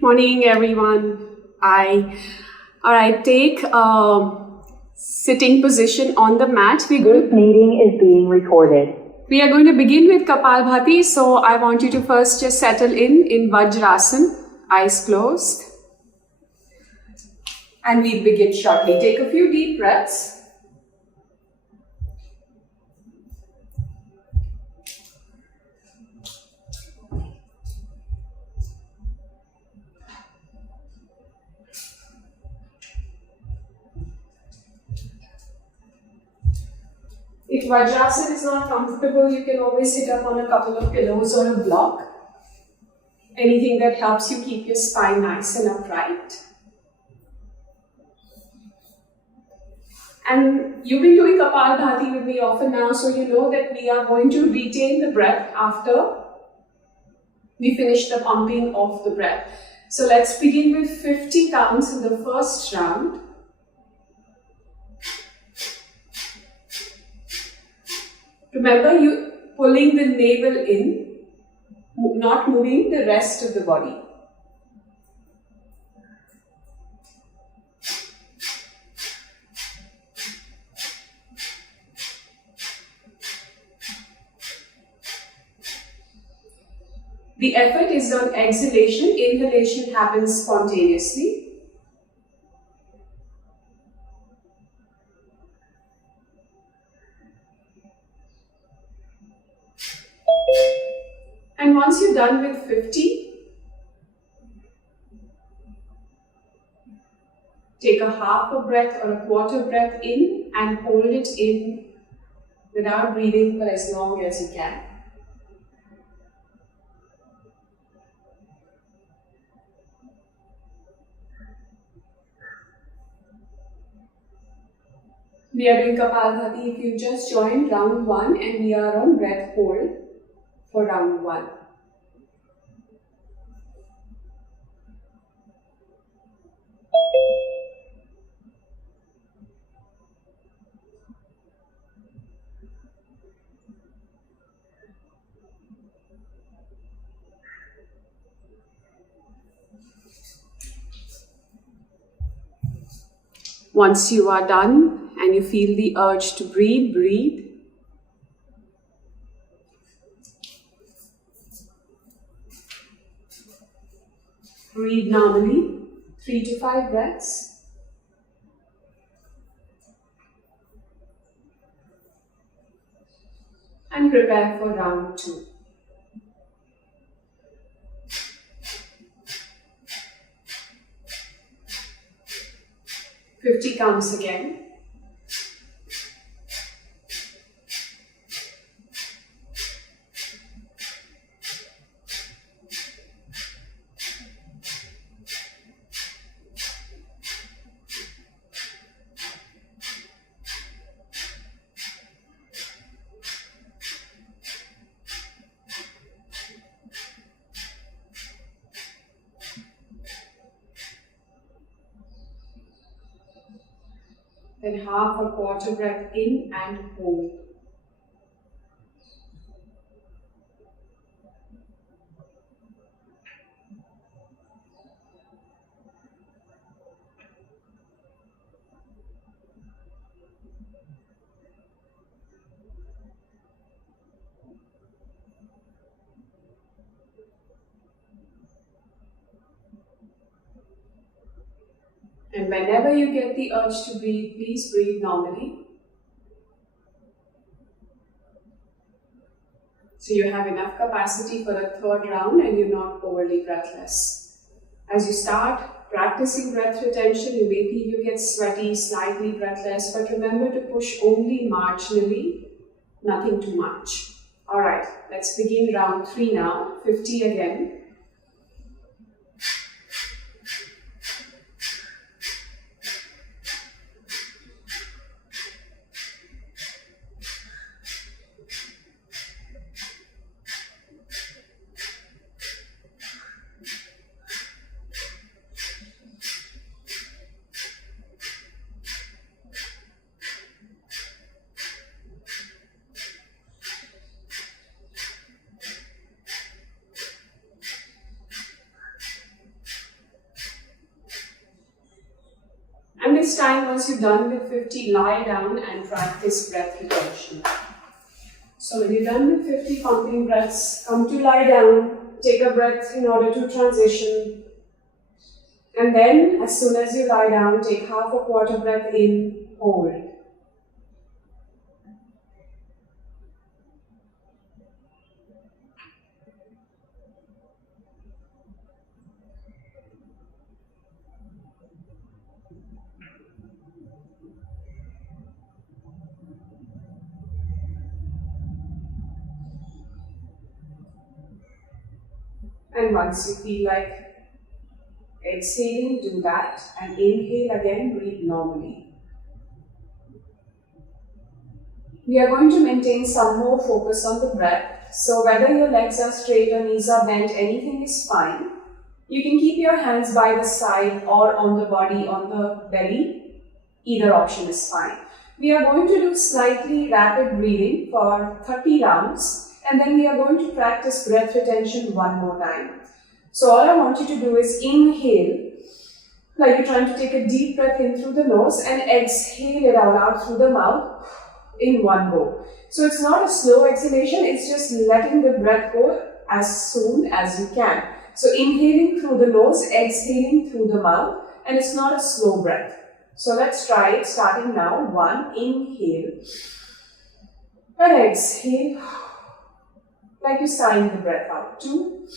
Morning, everyone. Alright, take a sitting position on the mat. This meeting is being recorded. We are going to begin with Kapalbhati. So I want you to first just settle in Vajrasana, eyes closed. And we'll begin shortly. Take a few deep breaths. If Vajrasana is not comfortable, you can always sit up on a couple of pillows or a block. Anything that helps you keep your spine nice and upright. And you've been doing Kapalbhati with me often now, so you know that we are going to retain the breath after we finish the pumping of the breath. So let's begin with 50 counts in the first round. Remember, you pulling the navel in, not moving the rest of the body. The effort is on exhalation. Inhalation happens spontaneously. And once you're done with 50, take a half a breath or a quarter breath in and hold it in without breathing for as long as you can. We are doing Kapalbhati. If you just joined round 1 and we are on breath hold for round 1. Once you are done and you feel the urge to breathe, breathe. Breathe normally, 3 to 5 breaths. And prepare for round 2. Fifty counts again. Then half a quarter breath in and hold. And whenever you get the urge to breathe, please breathe normally. So you have enough capacity for a third round and you're not overly breathless. As you start practicing breath retention, you may feel you get sweaty, slightly breathless, but remember to push only marginally, nothing too much. Alright, let's begin round 3 now, 50 again. this time, once you're done with 50, lie down and practice breath retention. So when you're done with 50 pumping breaths, come to lie down, take a breath in order to transition. And then, as soon as you lie down, take half a quarter breath in, hold. And once you feel like exhaling, do that. And inhale again, breathe normally. We are going to maintain some more focus on the breath. So whether your legs are straight or knees are bent, anything is fine. You can keep your hands by the side or on the body, on the belly. Either option is fine. We are going to do slightly rapid breathing for 30 rounds. And then we are going to practice breath retention one more time. So all I want you to do is inhale, like you're trying to take a deep breath in through the nose, and exhale it out through the mouth in one go. So it's not a slow exhalation, it's just letting the breath go as soon as you can. So inhaling through the nose, exhaling through the mouth, and it's not a slow breath. So let's try it starting now. 1, inhale, and exhale. Like you sign the breath out. 2.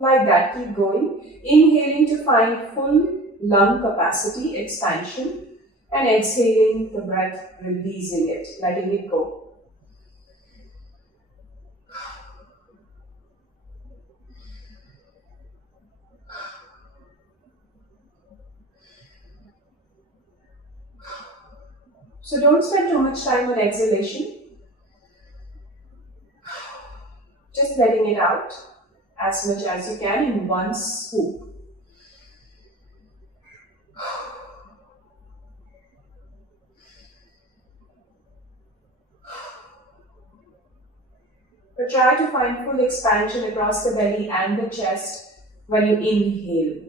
Like that, keep going. Inhaling to find full lung capacity, expansion. And exhaling the breath, releasing it, letting it go. So don't spend too much time on exhalation. Just letting it out as much as you can in one swoop. But try to find full expansion across the belly and the chest when you inhale.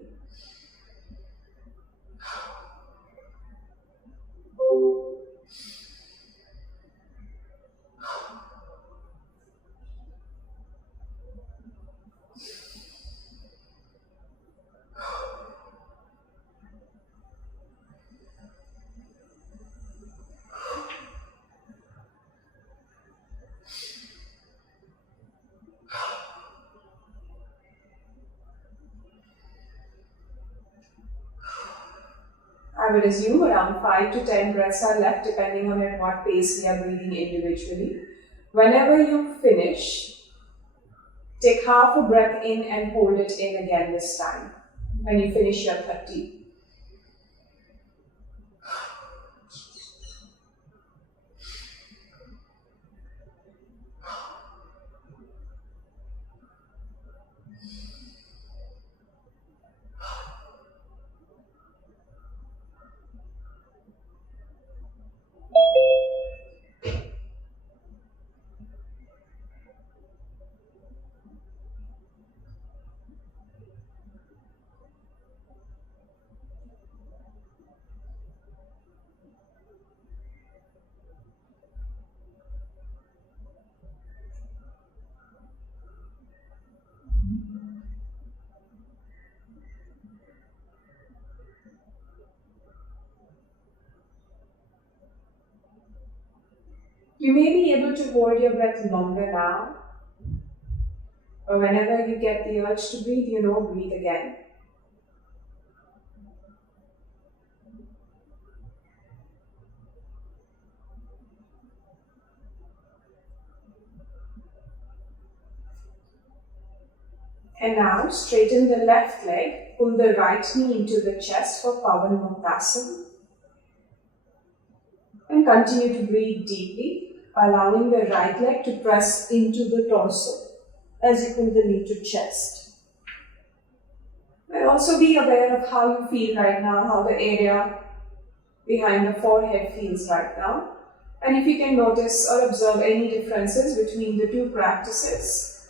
I would assume around 5 to 10 breaths are left, depending on at what pace we are breathing individually. Whenever you finish, take half a breath in and hold it in again this time, when you finish your 30. You may be able to hold your breath longer now, or whenever you get the urge to breathe, breathe again. And now straighten the left leg, pull the right knee into the chest for Pavan Muktasana. And continue to breathe deeply, allowing the right leg to press into the torso as you pull the knee to chest. And also be aware of how you feel right now, how the area behind the forehead feels right now. And if you can notice or observe any differences between the two practices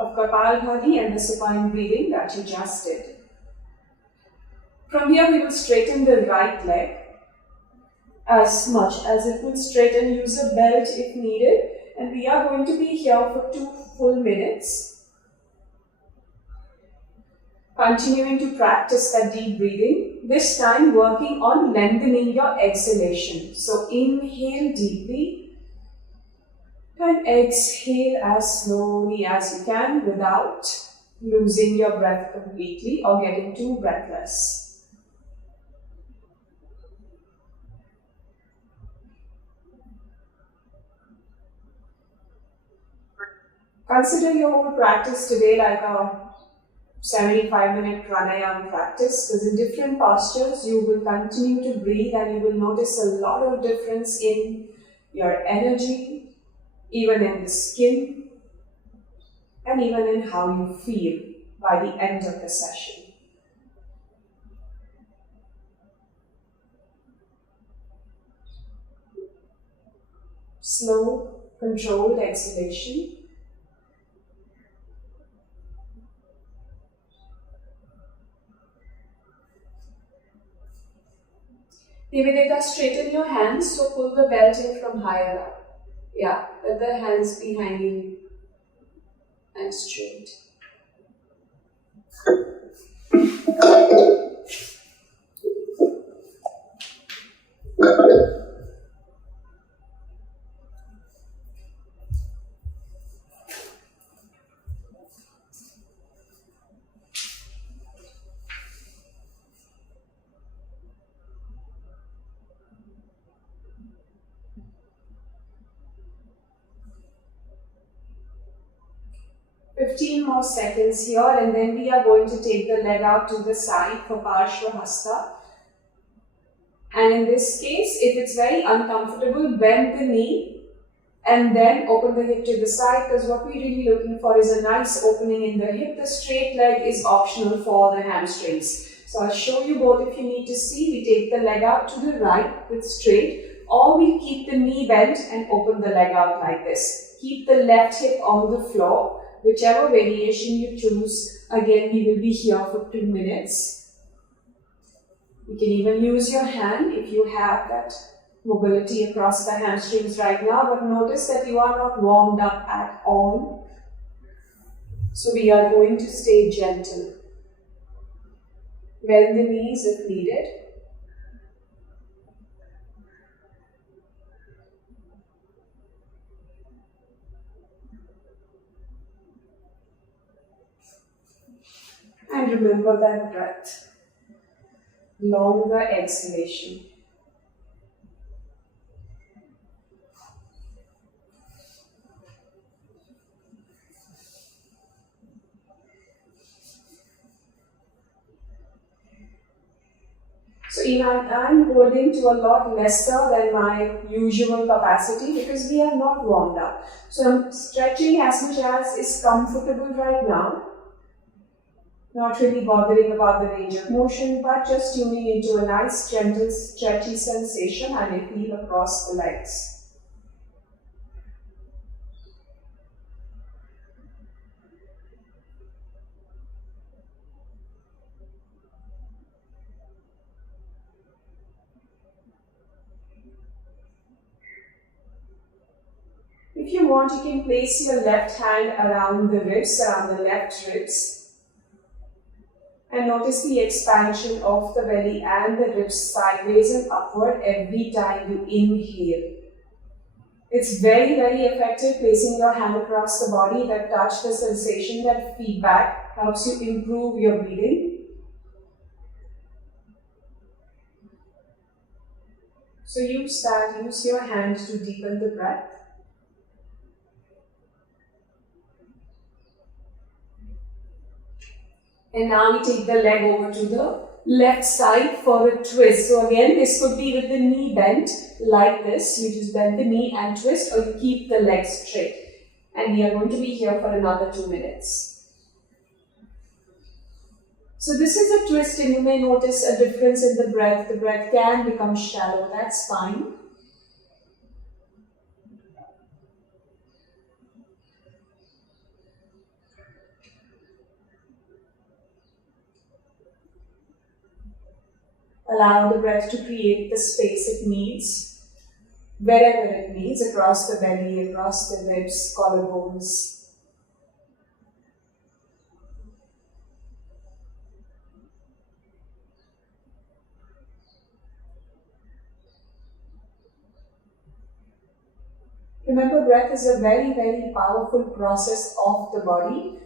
of Kapalbhati and the supine breathing that you just did. From here, we will straighten the right leg as much as it will straighten. Use a belt if needed. And we are going to be here for 2 full minutes. Continuing to practice that deep breathing. This time working on lengthening your exhalation. So inhale deeply and exhale as slowly as you can without losing your breath completely or getting too breathless. Consider your whole practice today like a 75-minute pranayama practice, because in different postures you will continue to breathe and you will notice a lot of difference in your energy, even in the skin, and even in how you feel by the end of the session. Slow, controlled exhalation. Nivedita, straighten your hands, so pull the belt in from higher up. Yeah, let the hands be hanging and straight. More seconds here, and then we are going to take the leg out to the side for Parshvahasta. And in this case, if it's very uncomfortable, bend the knee and then open the hip to the side, because what we're really looking for is a nice opening in the hip. The straight leg is optional for the hamstrings. So I'll show you both if you need to see. We take the leg out to the right with straight, or we keep the knee bent and open the leg out like this. Keep the left hip on the floor. Whichever variation you choose, again we will be here for 2 minutes. You can even use your hand if you have that mobility across the hamstrings right now, but notice that you are not warmed up at all. So we are going to stay gentle. Bend the knees if needed. And remember that breath. Longer exhalation. So I'm holding to a lot lesser than my usual capacity because we are not warmed up. So I'm stretching as much as is comfortable right now. Not really bothering about the range of motion, but just tuning into a nice, gentle, stretchy sensation I may feel across the legs. If you want, you can place your left hand around the ribs, around the left ribs. And notice the expansion of the belly and the ribs sideways and upward every time you inhale. It's very, very effective placing your hand across the body. That touch, the sensation, that feedback helps you improve your breathing. So use your hand to deepen the breath. And now we take the leg over to the left side for a twist. So again, this could be with the knee bent like this. You just bend the knee and twist, or you keep the leg straight. And we are going to be here for another 2 minutes. So this is a twist, and you may notice a difference in the breath. The breath can become shallow. That's fine. Allow the breath to create the space it needs, wherever it needs, across the belly, across the ribs, collarbones. Remember, breath is a very, very powerful process of the body.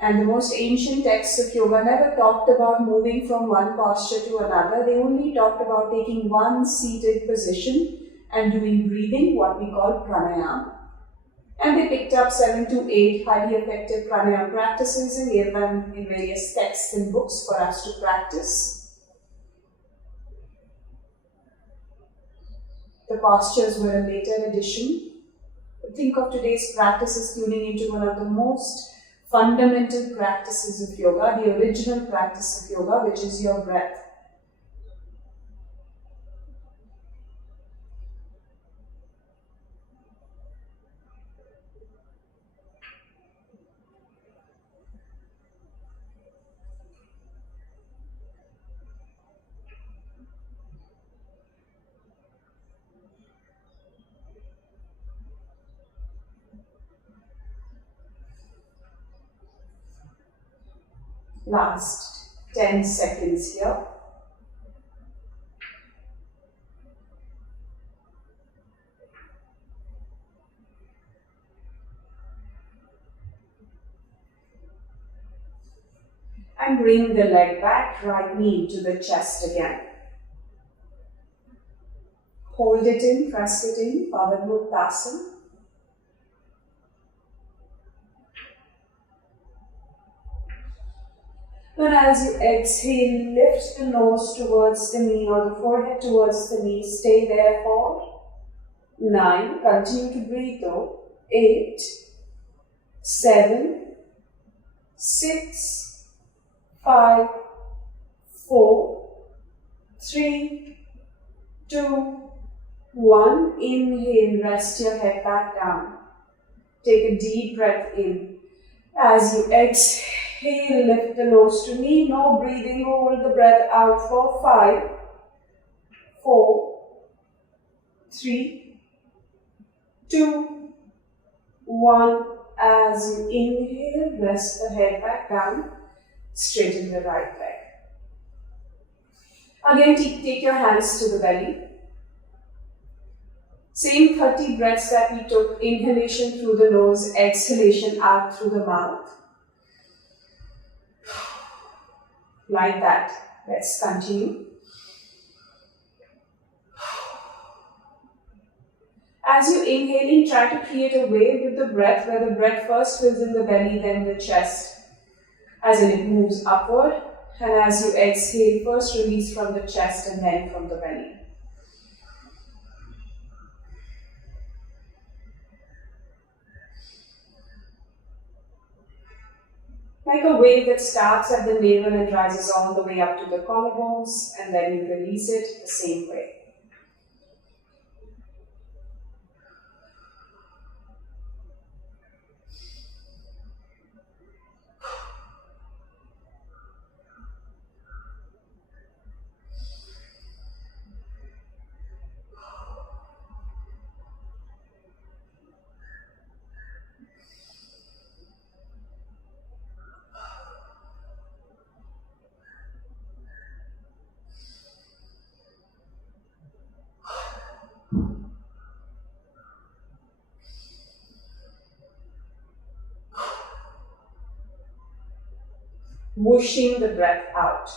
And the most ancient texts of yoga never talked about moving from one posture to another. They only talked about taking one seated position and doing breathing, what we call pranayama. And they picked up 7 to 8 highly effective pranayama practices and gave them in various texts and books for us to practice. The postures were a later addition. But think of today's practice as tuning into one of the most fundamental practices of yoga, the original practice of yoga, which is your breath. Last 10 seconds here. And bring the leg back, right knee to the chest again. Hold it in, press it in, Pavadmuktasana. And as you exhale, lift the nose towards the knee or the forehead towards the knee. Stay there for 9. Continue to breathe though. 8, 7, 6, 5, 4, 3, 2, 1. Inhale, rest your head back down. Take a deep breath in. As you exhale, lift the nose to knee. No breathing, hold the breath out for 5, 4, 3, 2, 1. As you inhale, rest the head back down. Straighten the right leg. Again, take your hands to the belly. Same 30 breaths that we took. Inhalation through the nose, exhalation out through the mouth. Like that. Let's continue. As you're inhaling, try to create a wave with the breath, where the breath first fills in the belly, then the chest. As in, it moves upward. And as you exhale, first release from the chest and then from the belly. Like a wave that starts at the navel and rises all the way up to the collarbones, and then you release it the same way. Whooshing the breath out.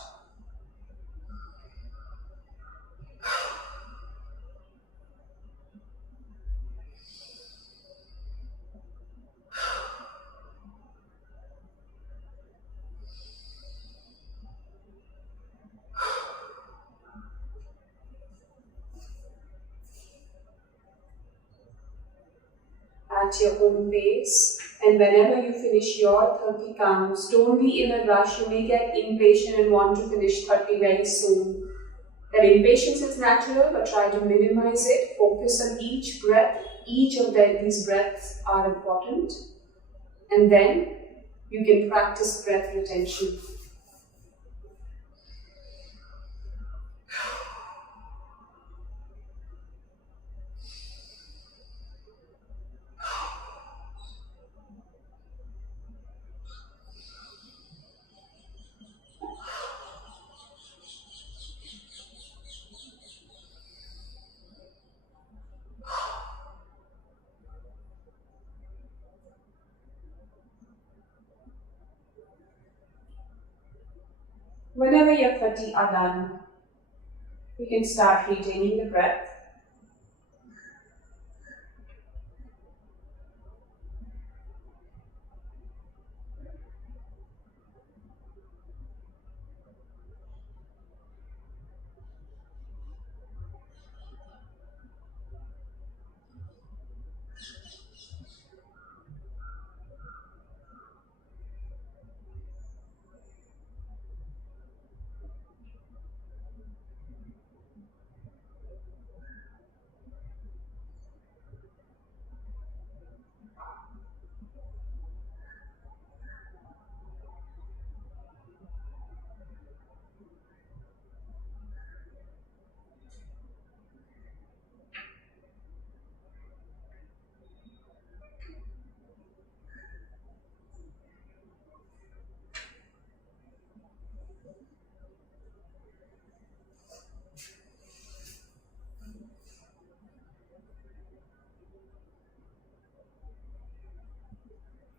At your own pace, and whenever you finish your 30 counts, don't be in a rush. You may get impatient and want to finish 30 very soon. That impatience is natural, but try to minimize it. Focus on each breath. Each of these breaths are important. And then you can practice breath retention. Whenever your 30 are done, you can start retaining the breath.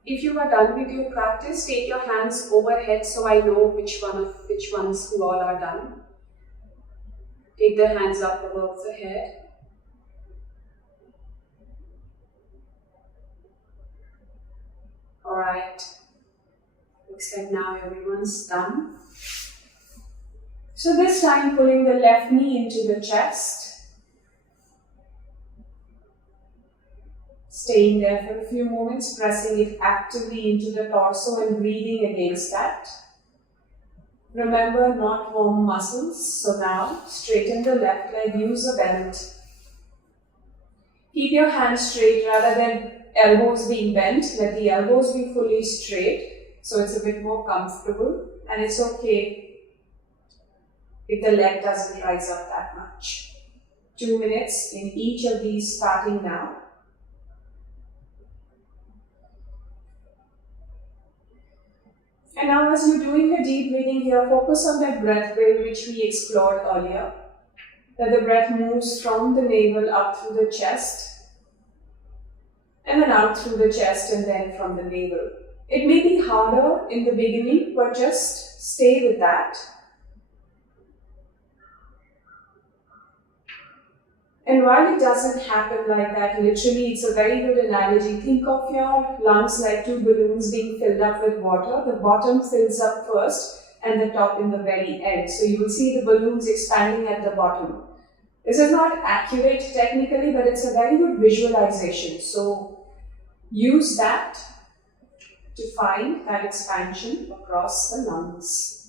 If you are done with your practice, take your hands overhead so I know which ones you all are done. Take the hands up above the head. Alright. Looks like now everyone's done. So this time pulling the left knee into the chest. Staying there for a few moments, pressing it actively into the torso and breathing against that. Remember, not warm muscles. So now, straighten the left leg, use a belt. Keep your hands straight rather than elbows being bent. Let the elbows be fully straight, so it's a bit more comfortable. And it's okay if the leg doesn't rise up that much. 2 minutes in each of these, starting now. And now as you're doing your deep breathing here, focus on that breath wave which we explored earlier. That the breath moves from the navel up through the chest, and then out through the chest and then from the navel. It may be harder in the beginning, but just stay with that. And while it doesn't happen like that, literally it's a very good analogy. Think of your lungs like two balloons being filled up with water. The bottom fills up first and the top in the very end. So you will see the balloons expanding at the bottom. This is not accurate technically, but it's a very good visualization. So use that to find that expansion across the lungs.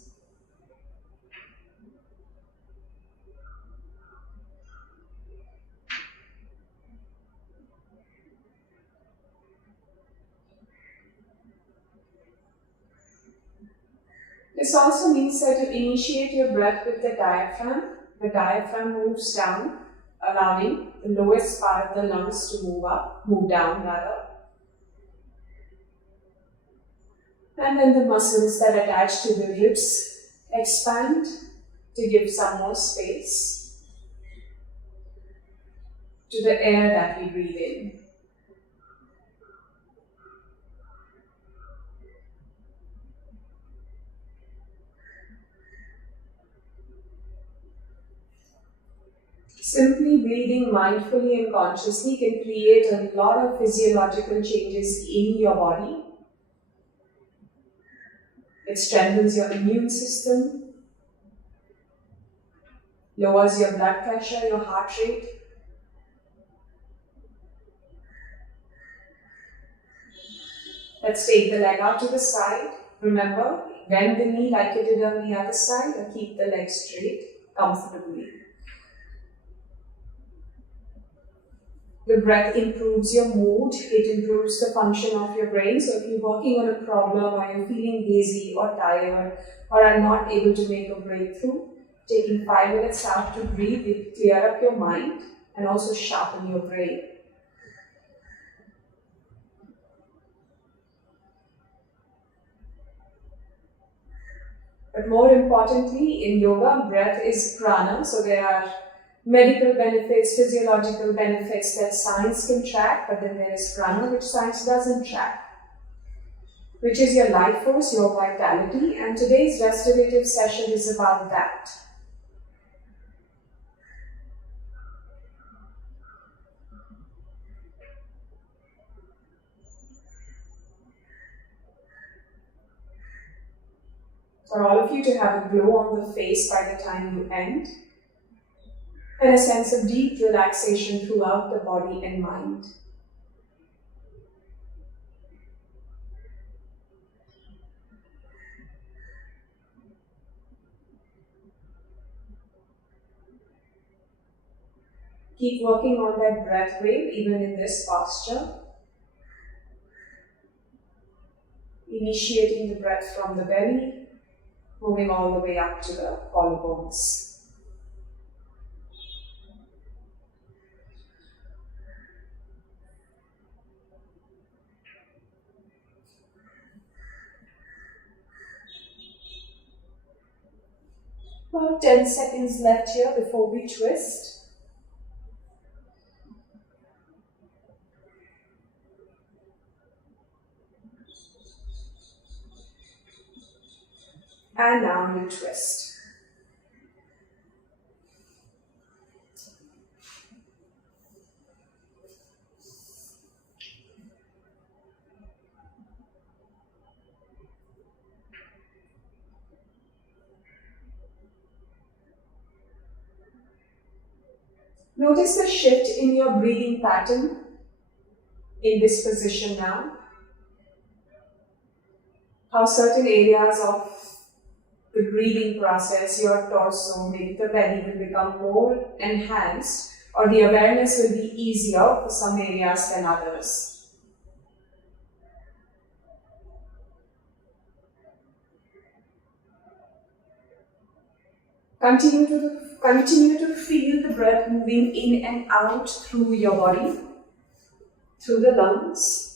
This also means that you initiate your breath with the diaphragm. The diaphragm moves down, allowing the lowest part of the lungs to move down rather. And then the muscles that attach to the ribs expand to give some more space to the air that we breathe in. Simply breathing mindfully and consciously can create a lot of physiological changes in your body. It strengthens your immune system, lowers your blood pressure, your heart rate. Let's take the leg out to the side. Remember, bend the knee like you did on the other side and keep the leg straight comfortably. The breath improves your mood, it improves the function of your brain. So if you're working on a problem or you're feeling lazy or tired or are not able to make a breakthrough, taking 5 minutes out to breathe, it clear up your mind and also sharpen your brain. But more importantly, in yoga, breath is prana, so there are medical benefits, physiological benefits that science can track, but then there is prana which science doesn't track. which is your life force, your vitality, and today's restorative session is about that. For all of you to have a glow on the face by the time you end, and a sense of deep relaxation throughout the body and mind. Keep working on that breath wave even in this posture. Initiating the breath from the belly, moving all the way up to the collarbones. About 10 seconds left here before we twist. And now you twist. Notice the shift in your breathing pattern in this position now. How certain areas of the breathing process, your torso, maybe the belly will become more enhanced, or the awareness will be easier for some areas than others. Continue to feel the breath moving in and out through your body, through the lungs.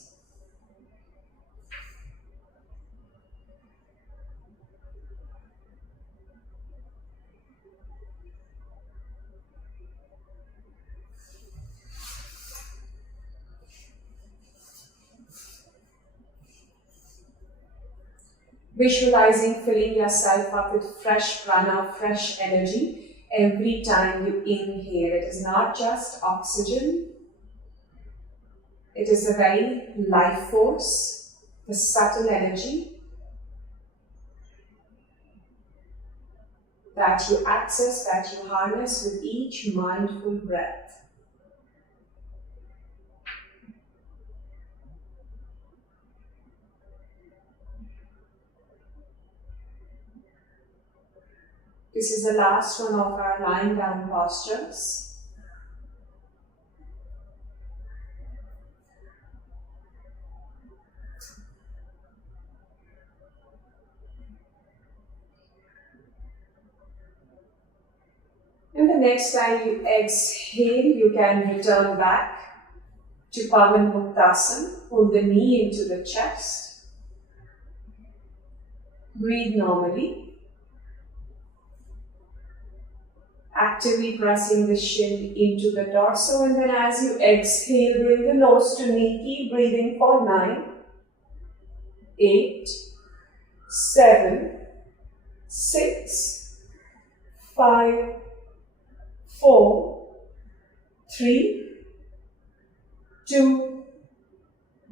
Visualizing filling yourself up with fresh prana, fresh energy every time you inhale. It is not just oxygen. It is the very life force, the subtle energy that you access, that you harness with each mindful breath. This is the last one of our lying down postures. And the next time you exhale, you can return back to Pavan Muktasana. Hold the knee into the chest. Breathe normally. Actively pressing the shin into the torso, and then as you exhale, bring the nose to knee. Keep breathing for 9, 8, 7, 6, 5, 4, 3, 2,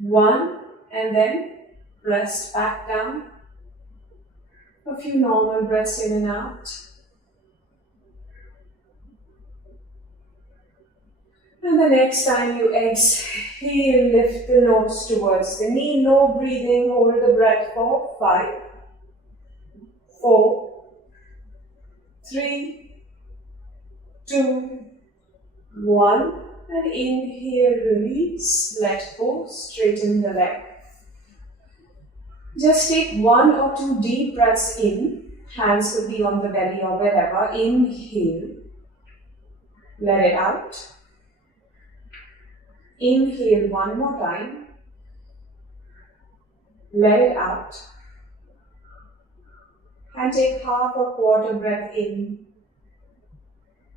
1, and then rest back down. A few normal breaths in and out. And the next time you exhale, lift the nose towards the knee. No breathing. Hold the breath for 5, 4, 3, 2, 1. And inhale, release, let go, straighten the leg. Just take 1 or 2 deep breaths in. Hands could be on the belly or wherever. Inhale, let it out. Inhale one more time, let it out, and take half a quarter breath in,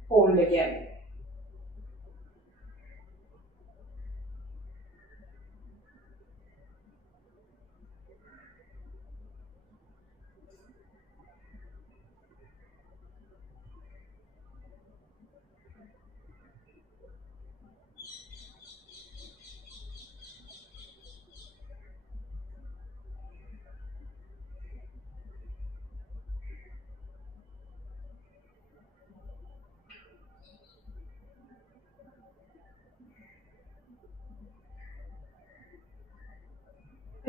hold again.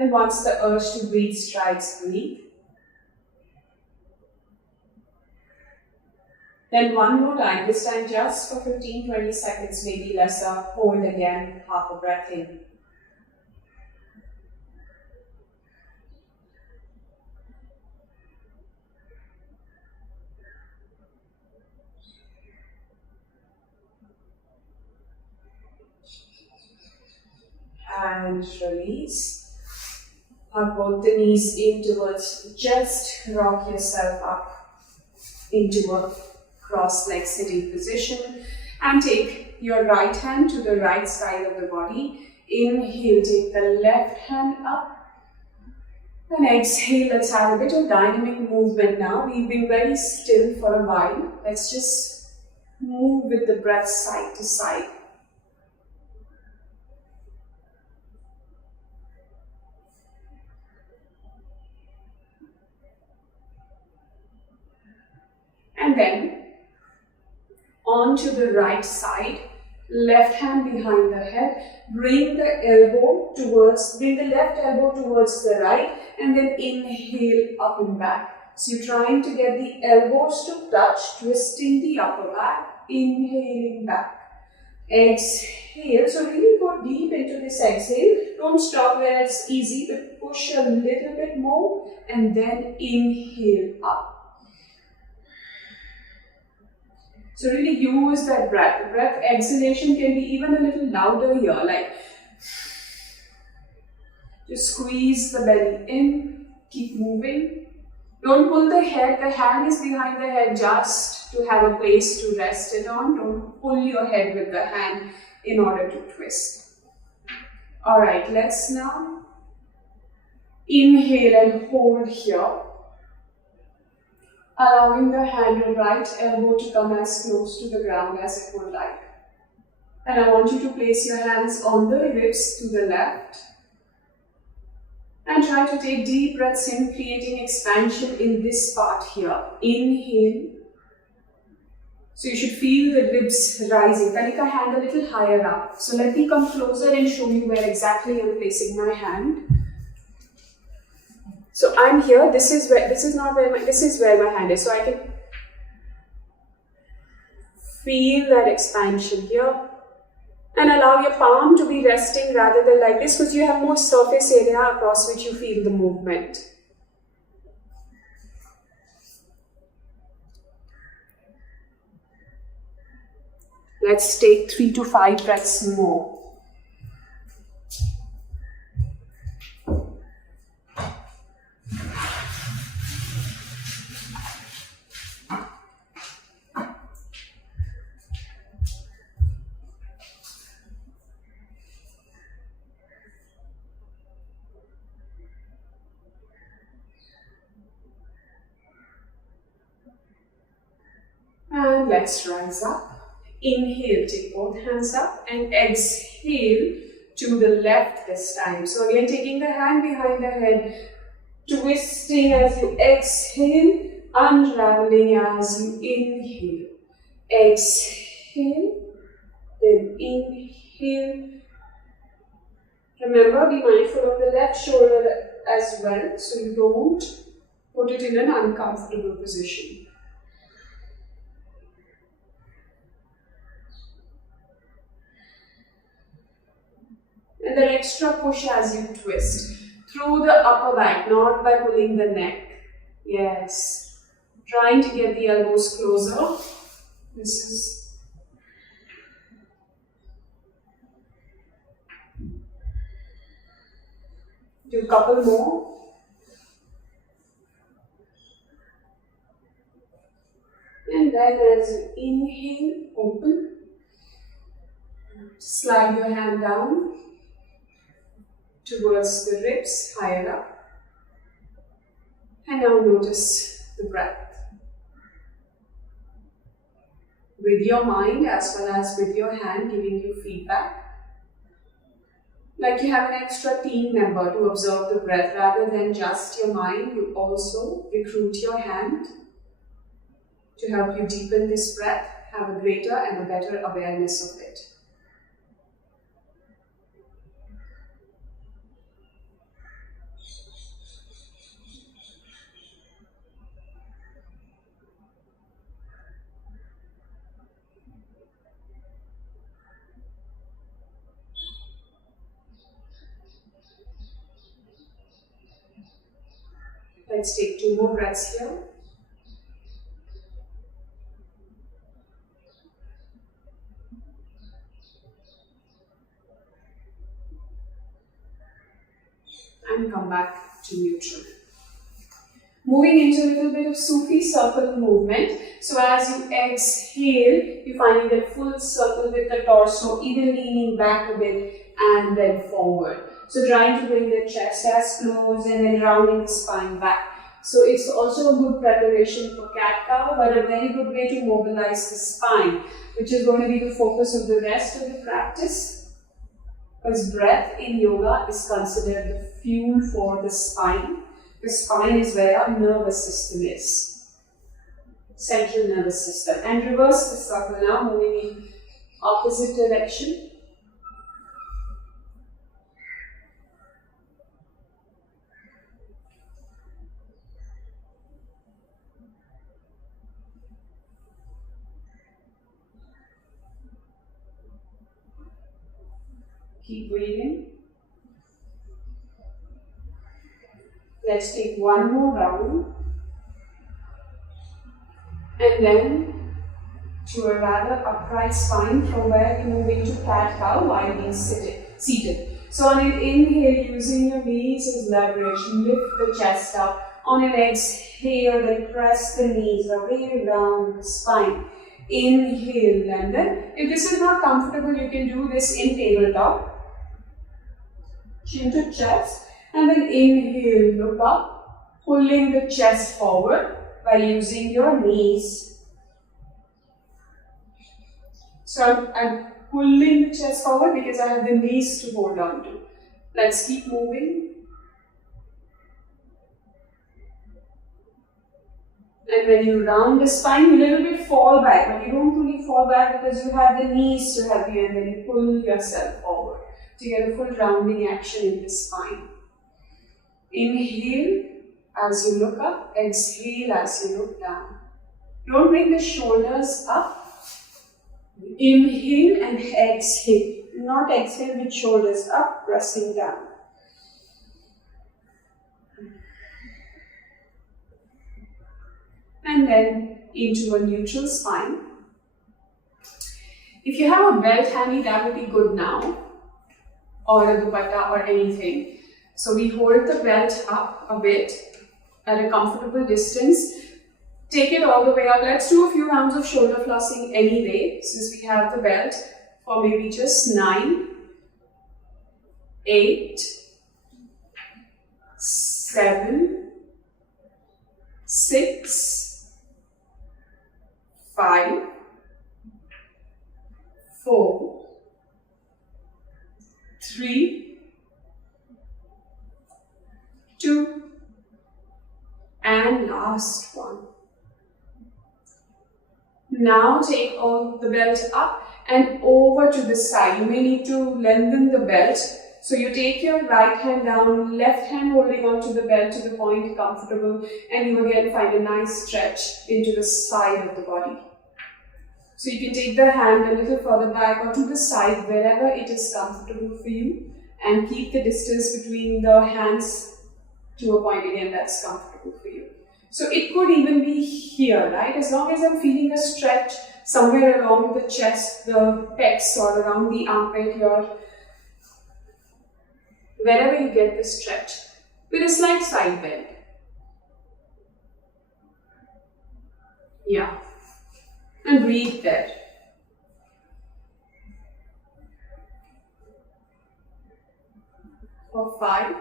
And once the urge to breathe strikes, breathe. Then one more time, this time just for 15-20 seconds, maybe lesser. Hold again, half a breath in. And release. Hug both the knees in towards the chest. Rock yourself up into a cross-leg sitting position. And take your right hand to the right side of the body. Inhale, take the left hand up. And exhale, let's have a bit of dynamic movement now. We've been very still for a while. Let's just move with the breath side to side. And then, onto the right side, left hand behind the head, bring the left elbow towards the right, and then inhale up and back. So you're trying to get the elbows to touch, twisting the upper back, inhaling back. Exhale, so really go deep into this exhale. Don't stop where it's easy, but push a little bit more, and then inhale up. So really use that breath. The breath exhalation can be even a little louder here, like just squeeze the belly in, keep moving. Don't pull the head is behind the head just to have a place to rest it on. Don't pull your head with the hand in order to twist. Alright, let's now inhale and hold here. Allowing the right elbow to come as close to the ground as it would like. And I want you to place your hands on the ribs to the left. And try to take deep breaths in, creating expansion in this part here. Inhale. So you should feel the ribs rising. Kalika, hand a little higher up. So let me come closer and show you where exactly I'm placing my hand. So I'm here, this is where my hand is. So I can feel that expansion here. And allow your palm to be resting rather than like this, because you have more surface area across which you feel the movement. Let's take 3 to 5 breaths more. And let's rise up. Inhale, take both hands up, and exhale to the left this time. So again, taking the hand behind the head, twisting as you exhale, unraveling as you inhale. Exhale, then inhale. Remember, be mindful of the left shoulder as well, so you don't put it in an uncomfortable position. And then extra push as you twist through the upper back, not by pulling the neck. Yes. Trying to get the elbows closer. Do a couple more. And then as you inhale, open. Slide your hand down towards the ribs, higher up. And now notice the breath. With your mind as well as with your hand giving you feedback. Like you have an extra team member to observe the breath rather than just your mind, you also recruit your hand to help you deepen this breath, have a greater and a better awareness of it. Let's take 2 more breaths here. And come back to neutral. Moving into a little bit of Sufi circle movement. So as you exhale, you find that full circle with the torso, even leaning back a bit and then forward. So trying to bring the chest as close and then rounding the spine back. So it's also a good preparation for cat-cow, but a very good way to mobilize the spine, which is going to be the focus of the rest of the practice. Because breath in yoga is considered the fuel for the spine. The spine is where our nervous system is. Central nervous system. And reverse the circle now, moving in opposite direction. Keep breathing. Let's take 1 more round. And then to a rather upright spine from where we move into cat-cow while being seated. So on an inhale, using your knees as leverage, lift the chest up. On an exhale, then press the knees away around the spine. Inhale, lengthen. If this is not comfortable, you can do this in tabletop. Chin to chest, and then inhale, look up, pulling the chest forward by using your knees. So I'm pulling the chest forward because I have the knees to hold on to. Let's keep moving. And when you round the spine, you a little bit fall back, but you don't really fall back because you have the knees to help you, and then you pull yourself forward to get a full rounding action in the spine. Inhale as you look up, exhale as you look down. Don't bring the shoulders up. Inhale and exhale. Do not exhale with shoulders up, pressing down. And then into a neutral spine. If you have a belt handy, that would be good now, or a dupatta or anything. So we hold the belt up a bit at a comfortable distance. Take it all the way up. Let's do a few rounds of shoulder flossing anyway, since we have the belt, for maybe just 9, 8, 7, 6, 5, 4, 3, 2, and last one. Now take all the belt up and over to the side. You may need to lengthen the belt. So you take your right hand down, left hand holding onto the belt to the point comfortable, and you again find a nice stretch into the side of the body. So you can take the hand a little further back or to the side, wherever it is comfortable for you, and keep the distance between the hands to a point again that's comfortable for you. So it could even be here, right? As long as I'm feeling a stretch somewhere along the chest, the pecs, or around the armpit, wherever you get the stretch, with a slight side bend. Yeah. And breathe there. For 5,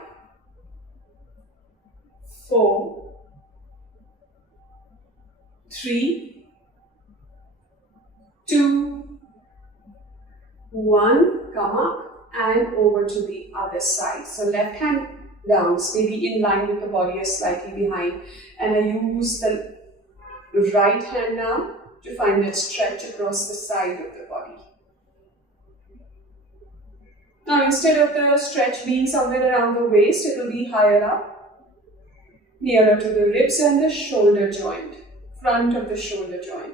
4, 3, 2, 1, come up and over to the other side. So left hand down, maybe in line with the body or slightly behind, and I use the right hand now to find that stretch across the side of the body. Now instead of the stretch being somewhere around the waist, it will be higher up, nearer to the ribs and the shoulder joint, front of the shoulder joint.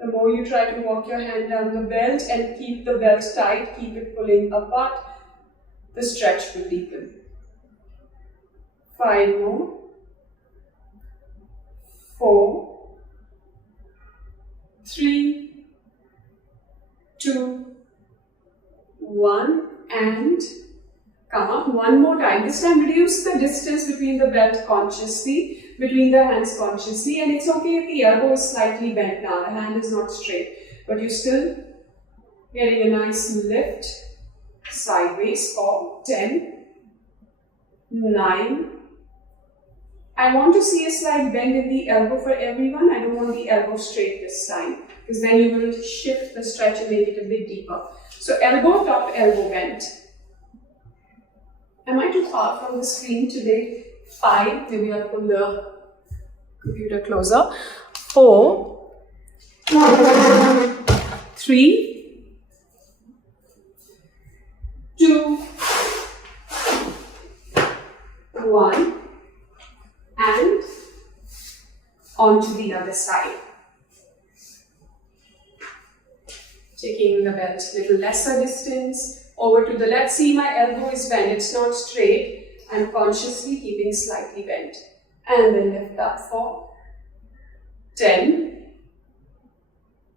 The more you try to walk your hand down the belt and keep the belt tight, keep it pulling apart, the stretch will deepen. 5 more. 4, 3, 2, 1, and come up. One more time. This time reduce the distance between the belt consciously, between the hands consciously, and it's okay if the elbow is slightly bent now, the hand is not straight, but you're still getting a nice lift sideways for 10, 9. I want to see a slight bend in the elbow for everyone. I don't want the elbow straight this time, because then you will shift the stretch and make it a bit deeper. So elbow, top elbow bent. Am I too far from the screen today? 5, maybe I'll pull the computer closer. 4, 3, 2, 1, and onto the other side. Taking the belt a little lesser distance. Over to the left, see my elbow is bent, it's not straight. I'm consciously keeping slightly bent. And then lift up for 10,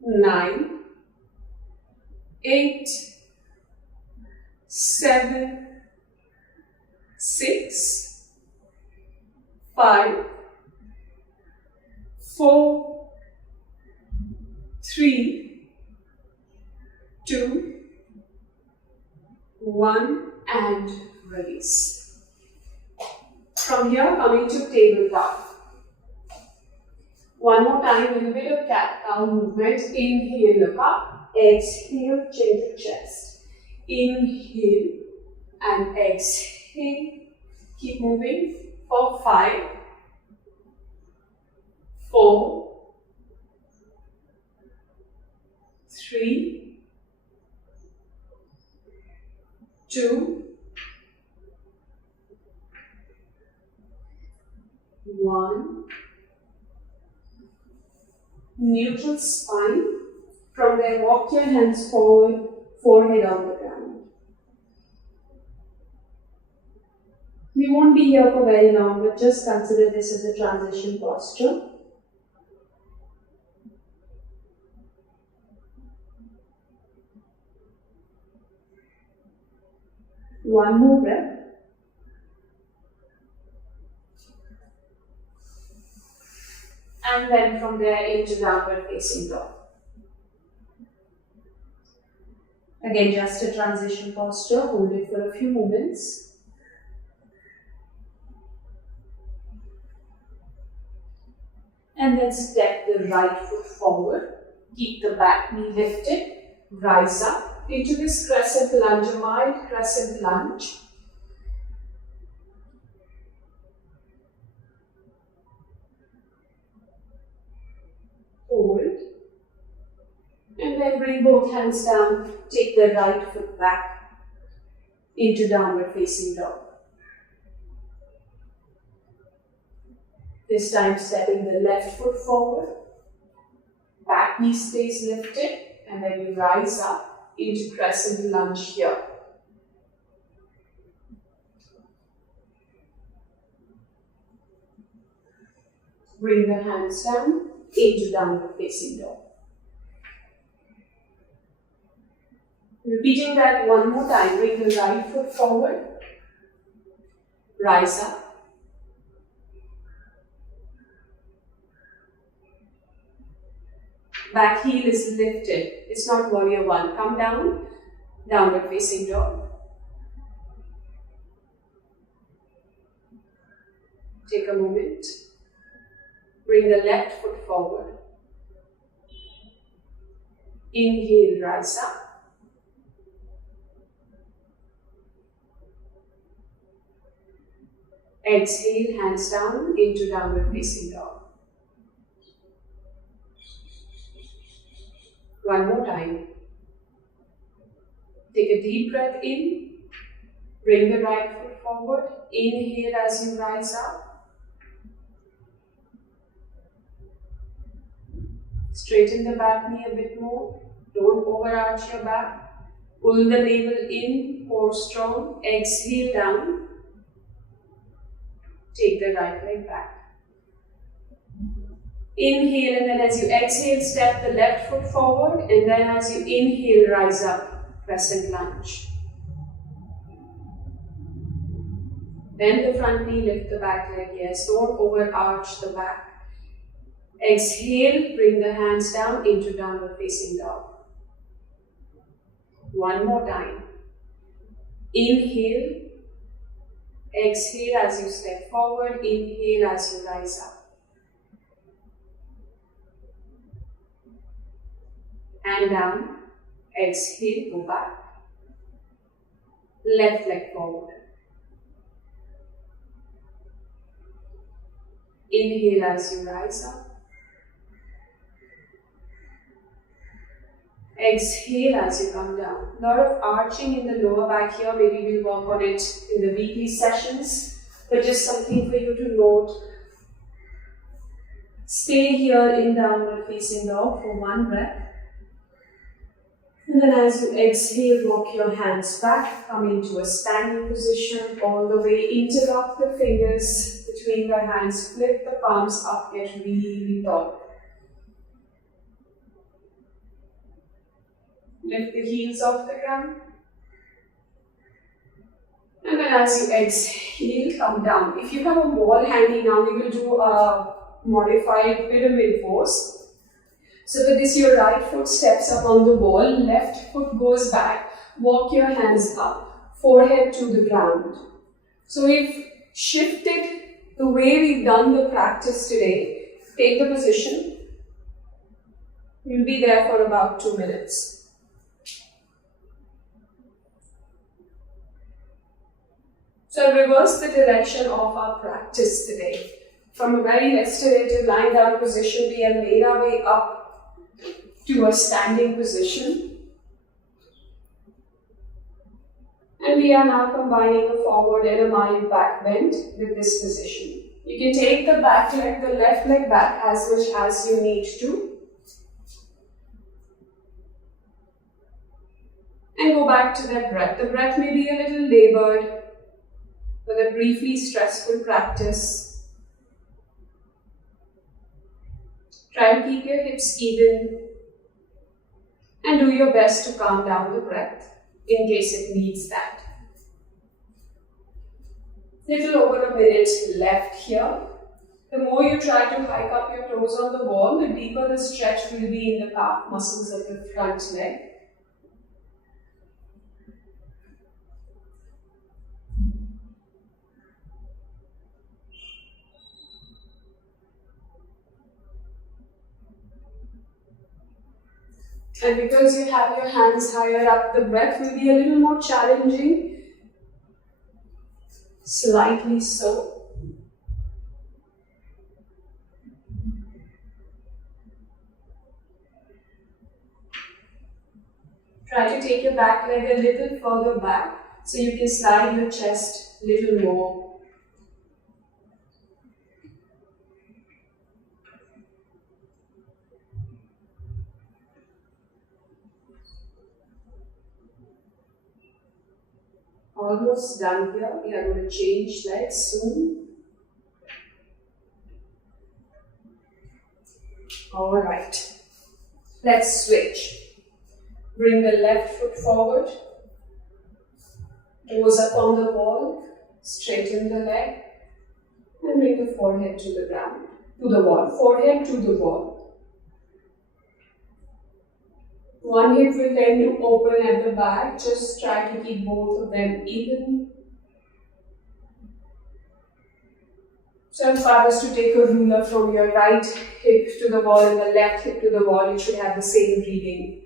9, 8, 7, 6, 5, 4, 3, 2, 1, and release. From here, coming to tabletop. One more time, a little bit of cat-cow movement. Inhale, look up. Exhale, chin to chest. Inhale and exhale. Keep moving for 5, 4, 3, 2, 1. Neutral spine. From there, walk your hands forward, forehead on the ground. We won't be here for very long, but just consider this as a transition posture. One more breath. And then from there into downward facing dog. Again, just a transition posture. Hold it for a few moments. And then step the right foot forward. Keep the back knee lifted. Rise up into this crescent lunge, a mild crescent lunge. Hold. And then bring both hands down. Take the right foot back into downward facing dog. This time stepping the left foot forward. Back knee stays lifted. And then you rise up into crescent lunge here. Bring the hands down into downward facing dog. Repeating that one more time. Bring the right foot forward. Rise up. Back heel is lifted. It's not warrior one. Come down. Downward facing dog. Take a moment. Bring the left foot forward. Inhale, rise up. Exhale, hands down into downward facing dog. One more time. Take a deep breath in. Bring the right foot forward. Inhale as you rise up. Straighten the back knee a bit more. Don't overarch your back. Pull the navel in, core strong, exhale down. Take the right leg back. Inhale, and then as you exhale, step the left foot forward, and then as you inhale, rise up, crescent lunge. Bend the front knee, lift the back leg, yes, don't overarch the back. Exhale, bring the hands down into downward facing dog. One more time. Inhale, exhale as you step forward, inhale as you rise up. And down, exhale, go back. Left leg forward. Inhale as you rise up. Exhale as you come down. A lot of arching in the lower back here. Maybe we'll work on it in the weekly sessions. But just something for you to note. Stay here in downward facing dog for one breath. And then as you exhale, walk your hands back, come into a standing position, all the way, interlock the fingers between the hands, flip the palms up, get really tall. Lift the heels off the ground. And then as you exhale, come down. If you have a wall handy now, we will do a modified pyramid pose. So with this, your right foot steps up on the wall, left foot goes back, walk your hands up, forehead to the ground. So we've shifted the way we've done the practice today. Take the position. You'll be there for about 2 minutes. So reverse the direction of our practice today. From a very restorative lying down position, we have made our way up to a standing position. And we are now combining a forward and a mild back bend with this position. You can take the back leg, the left leg back as much as you need to. And go back to that breath. The breath may be a little labored, but a briefly stressful practice. Try to keep your hips even. And do your best to calm down the breath in case it needs that. Little over a minute left here. The more you try to hike up your toes on the wall, the deeper the stretch will be in the calf muscles of the front leg. And because you have your hands higher up, the breath will be a little more challenging. Slightly so. Try to take your back leg a little further back so you can slide your chest a little more. Almost done here. We are going to change legs soon. Alright. Let's switch. Bring the left foot forward. Toes up on the wall. Straighten the leg. And bring the forehead to the ground. To the wall. Forehead to the wall. One hip will tend to open at the back. Just try to keep both of them even. So if I was to take a ruler from your right hip to the wall and the left hip to the wall, you should have the same reading.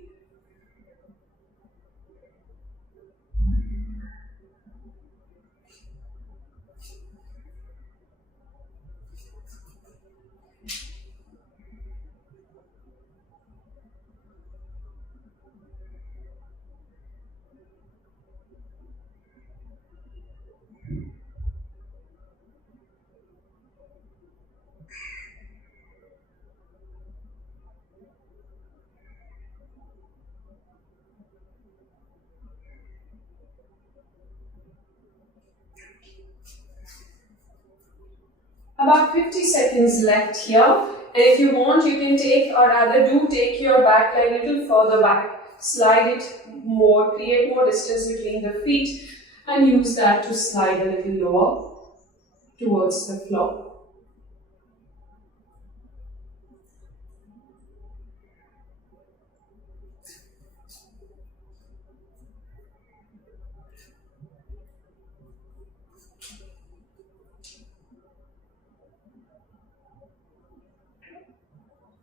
about 50 seconds left here. And if you want, you can take, or rather do take your back leg a little further back. Slide it more, create more distance between the feet and use that to slide a little lower towards the floor.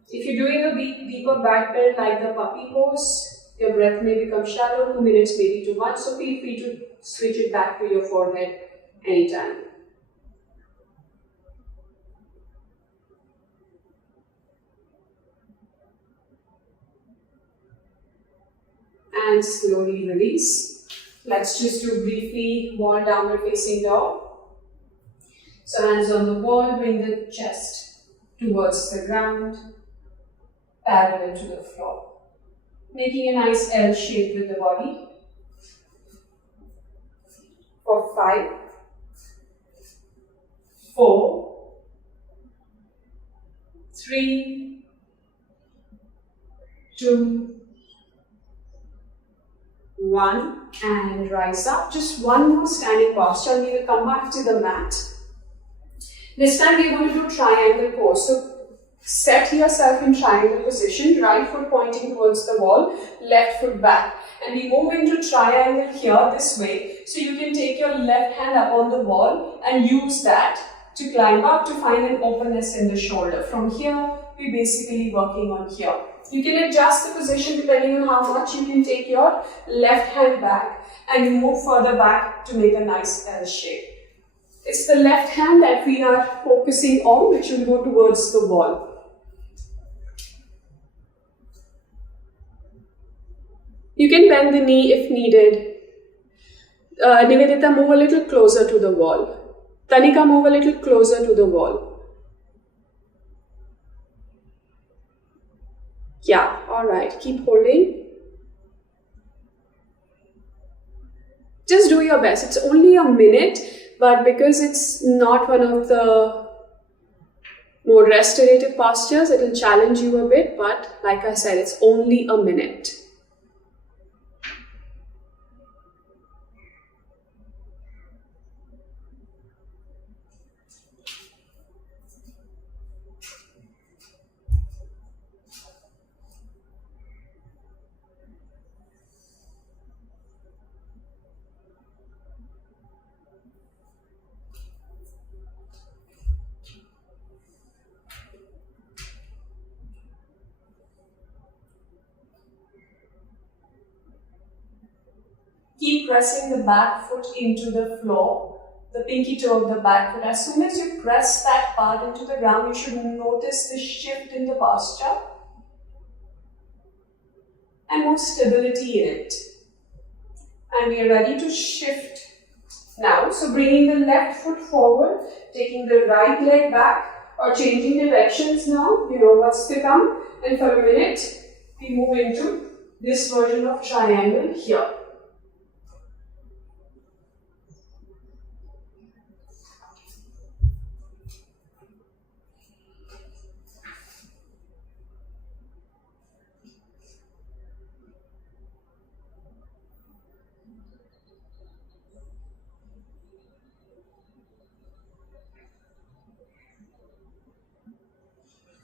If you're doing a deeper back bend like the puppy pose, your breath may become shallow, 2 minutes may be too much, so feel free to switch it back to your forehead anytime. And slowly release. Let's just do briefly wall downward facing dog. So hands on the wall, bring the chest towards the ground, parallel to the floor. Making a nice L shape with the body. For 5, 4, 3, 2, 1, and rise up. Just one more standing posture and we will come back to the mat. This time we are going to do triangle pose. So set yourself in triangle position, right foot pointing towards the wall, left foot back. And we move into triangle here this way. So you can take your left hand up on the wall and use that to climb up to find an openness in the shoulder. From here, we're basically working on here. You can adjust the position depending on how much you can take your left hand back and move further back to make a nice L shape. It's the left hand that we are focusing on, which will go towards the wall. You can bend the knee if needed. Nivedita, move a little closer to the wall. Tanika, move a little closer to the wall. Yeah, alright, keep holding. Just do your best. It's only a minute, but because it's not one of the more restorative postures, it will challenge you a bit, but like I said, it's only a minute. Keep pressing the back foot into the floor, the pinky toe of the back foot. As soon as you press that part into the ground, you should notice the shift in the posture and more stability in it. And we are ready to shift now. So bringing the left foot forward, taking the right leg back or changing directions now, you know what's to come. And for a minute, we move into this version of triangle here.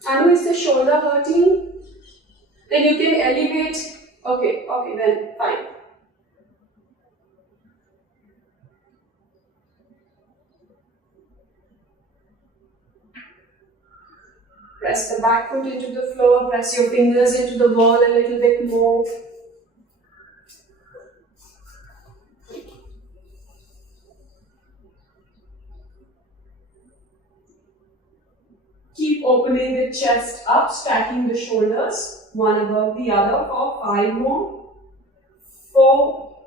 Anu, is the shoulder hurting? Then you can elevate. Okay, then fine. Press the back foot into the floor, press your fingers into the wall a little bit more. Keep opening the chest up, stacking the shoulders, one above the other for 5 more. 4,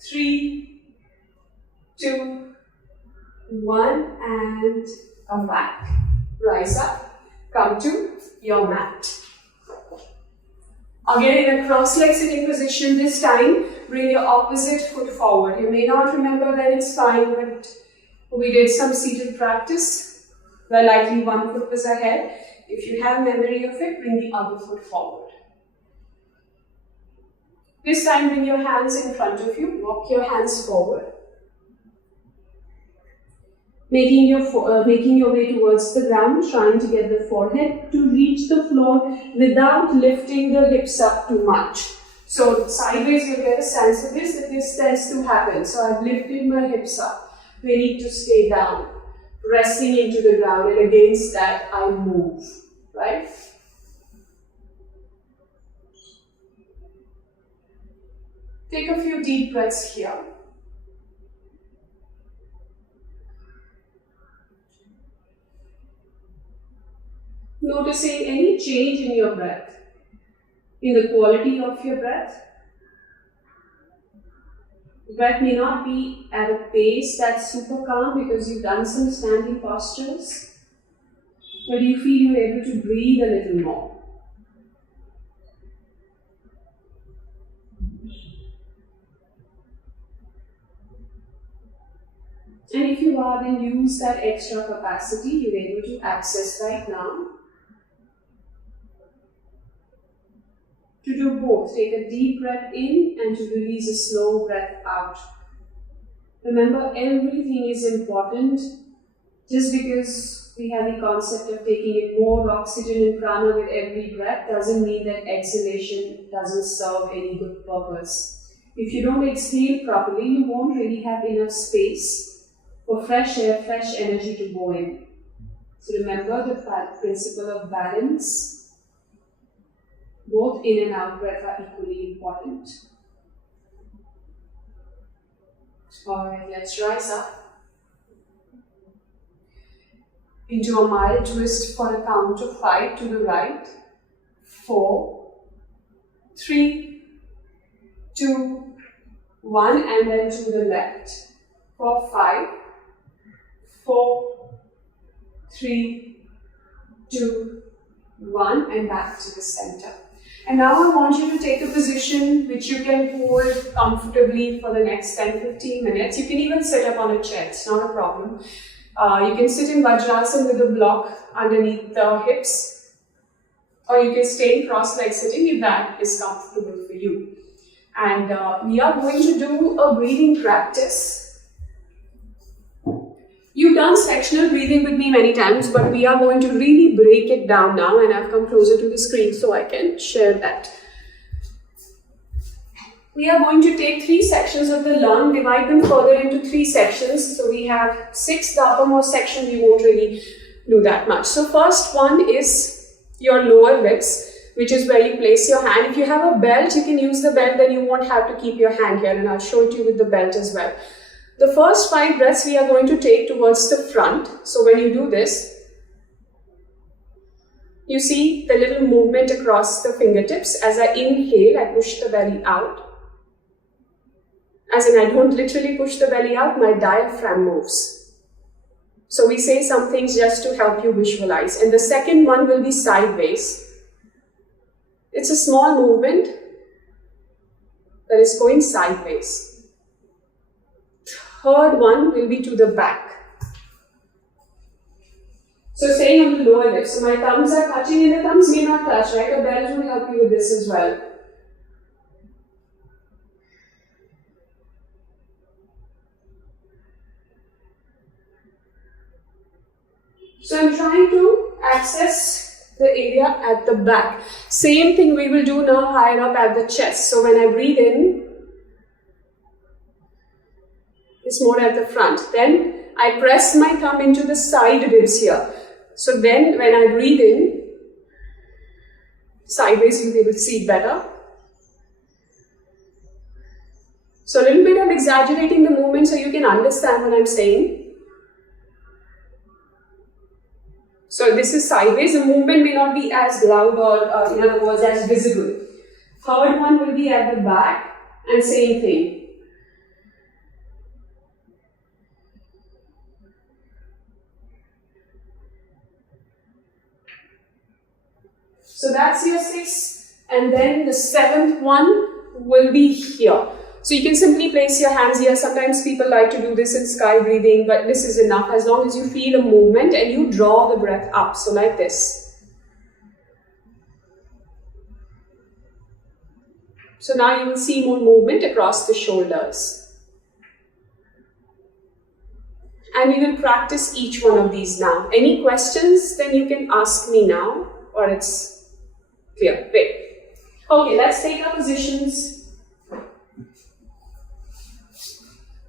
3, 2, 1, and come back. Rise up, come to your mat. Again in a cross-leg sitting position, this time bring your opposite foot forward. You may not remember, then it's fine, but we did some seated practice. where likely one foot was ahead. If you have memory of it, bring the other foot forward. This time bring your hands in front of you, walk your hands forward. Making your way towards the ground, trying to get the forehead to reach the floor without lifting the hips up too much. So sideways you'll get a sense of this, that this tends to happen. So I've lifted my hips up. They need to stay down, resting into the ground, and against that I move, right? Take a few deep breaths here. Noticing any change in your breath, in the quality of your breath. Breath may not be at a pace that's super calm because you've done some standing postures, but you feel you're able to breathe a little more. And if you are, then use that extra capacity you're able to access right now to do both. Take a deep breath in and to release a slow breath out. Remember, everything is important. Just because we have the concept of taking in more oxygen and prana with every breath doesn't mean that exhalation doesn't serve any good purpose. If you don't exhale properly, you won't really have enough space for fresh air, fresh energy to go in. So remember the principle of balance. Both in and out breath are equally important. Alright, let's rise up into a mild twist for a count of 5 to the right. 4, 3, 2, 1, and then to the left. For 5, 4, 3, 2, 1, and back to the center. And now I want you to take a position which you can hold comfortably for the next 10-15 minutes. You can even sit up on a chair, it's not a problem. You can sit in Vajrasana with a block underneath the hips, or you can stay in cross-leg sitting if that is comfortable for you. And we are going to do a breathing practice. You've done sectional breathing with me many times, but we are going to really break it down now, and I've come closer to the screen so I can share that. We are going to take 3 sections of the lung, divide them further into 3 sections. So we have 6, the uppermost section we won't really do that much. So first one is your lower ribs, which is where you place your hand. If you have a belt, you can use the belt, then you won't have to keep your hand here, and I'll show it to you with the belt as well. The first 5 breaths we are going to take towards the front. So when you do this, you see the little movement across the fingertips. As I inhale, I push the belly out. As in, I don't literally push the belly out, my diaphragm moves. So we say some things just to help you visualize. And the second one will be sideways. It's a small movement that is going sideways. Third one will be to the back. So staying on the lower lip. So my thumbs are touching and the thumbs may not touch, right? A belt will help you with this as well. So I'm trying to access the area at the back. Same thing we will do now higher up at the chest. So when I breathe in, it's more at the front. Then I press my thumb into the side ribs here. So then when I breathe in, sideways you'll be able to see it better. So a little bit of exaggerating the movement so you can understand what I'm saying. So this is sideways. The movement may not be as loud or in other words as visible. Third one will be at the back and same thing. So that's your 6th, and then the 7th one will be here. So you can simply place your hands here. Sometimes people like to do this in sky breathing, but this is enough as long as you feel a movement and you draw the breath up. So like this. So now you will see more movement across the shoulders. And we will practice each one of these now. Any questions, then you can ask me now, or it's clear. Great. Okay, let's take our positions.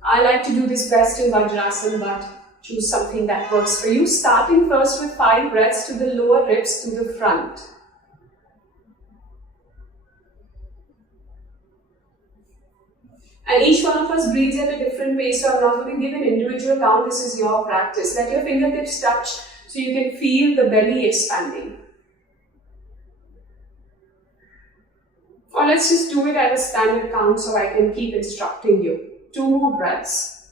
I like to do this best in Vajrasana, but choose something that works for you. Starting first with 5 breaths to the lower ribs to the front. And each one of us breathes at a different pace, so I'm not going to give an individual count. This is your practice. Let your fingertips touch so you can feel the belly expanding. Or let's just do it at a standard count so I can keep instructing you. 2 more breaths.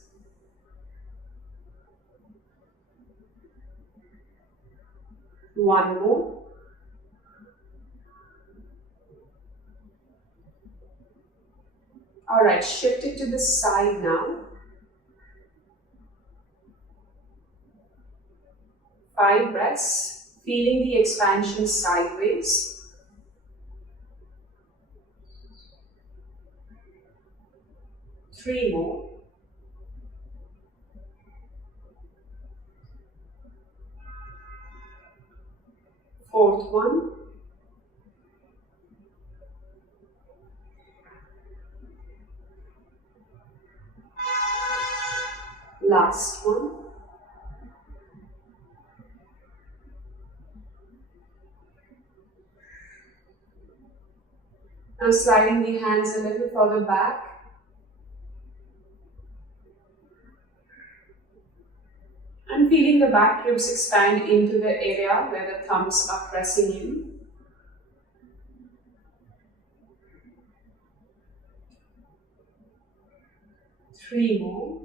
One more. Alright, shift it to the side now. 5 breaths, feeling the expansion sideways. 3 more. Fourth one. Last one. Now sliding the hands a little further back. And feeling the back ribs expand into the area where the thumbs are pressing in. Three more.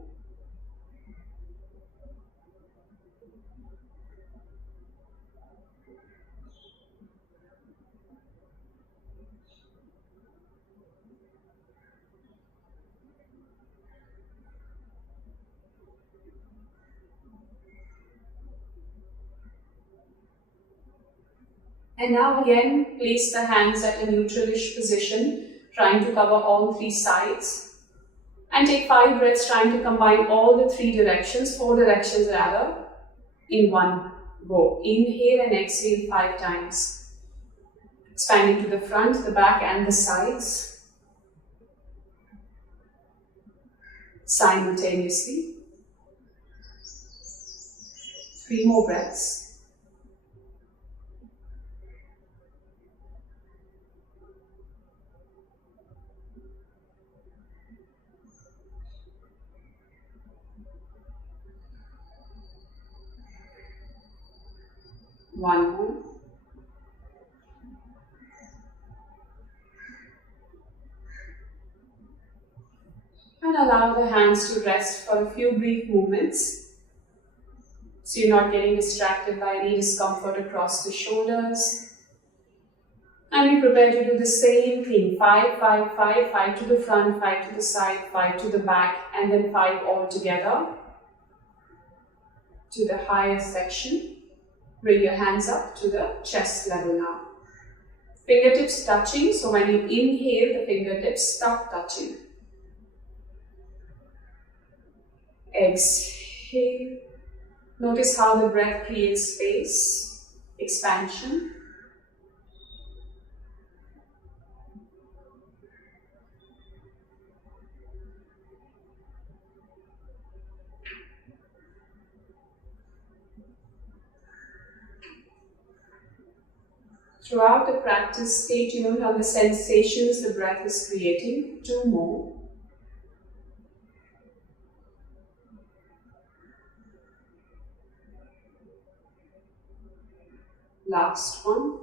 And now again, place the hands at a neutralish position, trying to cover all 3 sides. And take 5 breaths, trying to combine all the 3 directions, 4 directions rather, in one go. Inhale and exhale 5 times. Expanding to the front, the back and the sides. Simultaneously. 3 more breaths. One more. And allow the hands to rest for a few brief movements, so you're not getting distracted by any discomfort across the shoulders. And we prepare to do the same thing. 5, 5, 5, 5 to the front, 5 to the side, 5 to the back, and then 5 all together to the higher section. Bring your hands up to the chest level now. Fingertips touching, so when you inhale, the fingertips stop touching. Exhale. Notice how the breath creates space, expansion. Throughout the practice, stay tuned on the sensations the breath is creating. 2 more. Last one.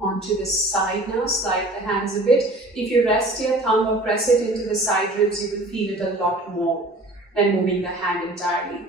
Onto the side now, slide the hands a bit. If you rest your thumb or press it into the side ribs, you will feel it a lot more than moving the hand entirely.